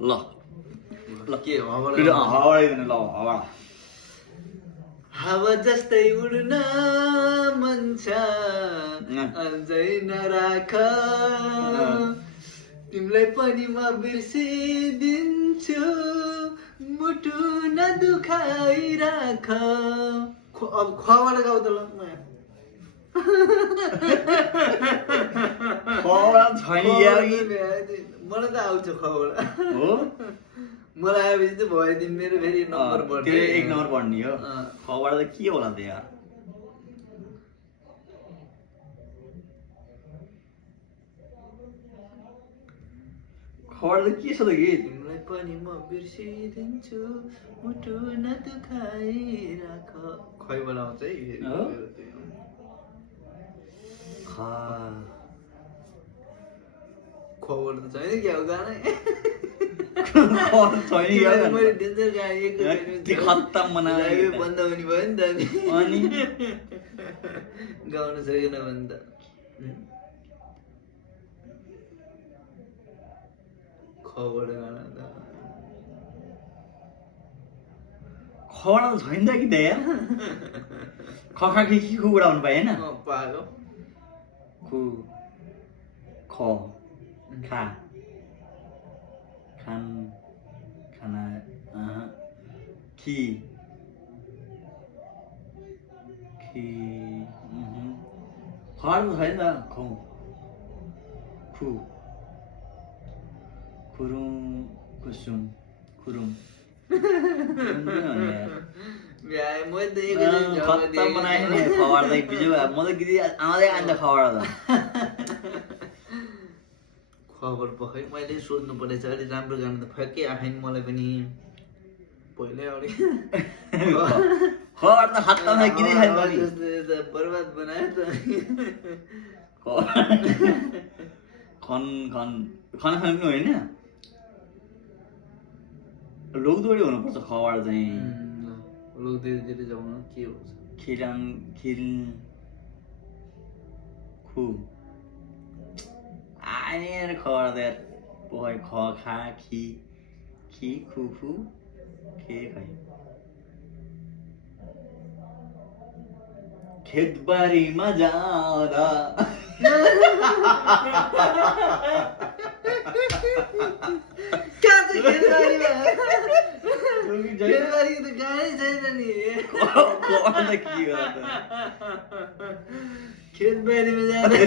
ल ल के हावा फेरि हावा आइदिनु ल हावा हावा जस्तै उड्न मन छ अझै नराख तिमीलाई पनि म बिर्सिदिन्छु मुटु नदुखाइराख अब खबाट गाउ त ल छैन यार मलाई त आउँछ खबाट हो मलाई आएपछि चाहिँ भयो दिन मेरो फेरि नम्बर त्यो बढ्दै 1 नम्बर पढ्ने हो खबाट त के होला त यार खबर त के छ त गीत तिमीलाई पनि म बिर्सिदिन्छु मुटु नदुखाइराख खैबाट आउँछ है हो? खबर त छैन क्या हो गानै खबर छैन यार मैले डेन्जर गाएँ त्यो खत्तम बनायो बन्द हुने भयो नि त अनि गाउन सकेन भने त खबर गाना त खबर त छैन त कि त यार खखा के उडाउनु पाएन पायो खु ख खा खान खाना खी खी खबर त छैन त खौ खु खुरुङ खुसुङ खुरुङ खत्तम बनायो नि खबर त बिजो म त गीत आउँदै आन्छ खबर त खबर पखै मैले सोध्नु परेछ अलिक राम्रो गाना त फ्याक्कै आएन मलाई पनि पहिल्यै अलिक खबर त खत्तम छ गीतै छैन पनि बर्बाद बनायो त खन खन खन खन पनि होइन लोकदोडी हुनुपर्छ खबर चाहिँ लोकदोडी जाउन के हुन्छ खिराङ खिल खु आएर खबर त यार पोखै ख खा खी खी खु खु खे खै खेतबारीमा जाँदा खेतबारी त गानै छैन नि खेतबारीमा जाँदा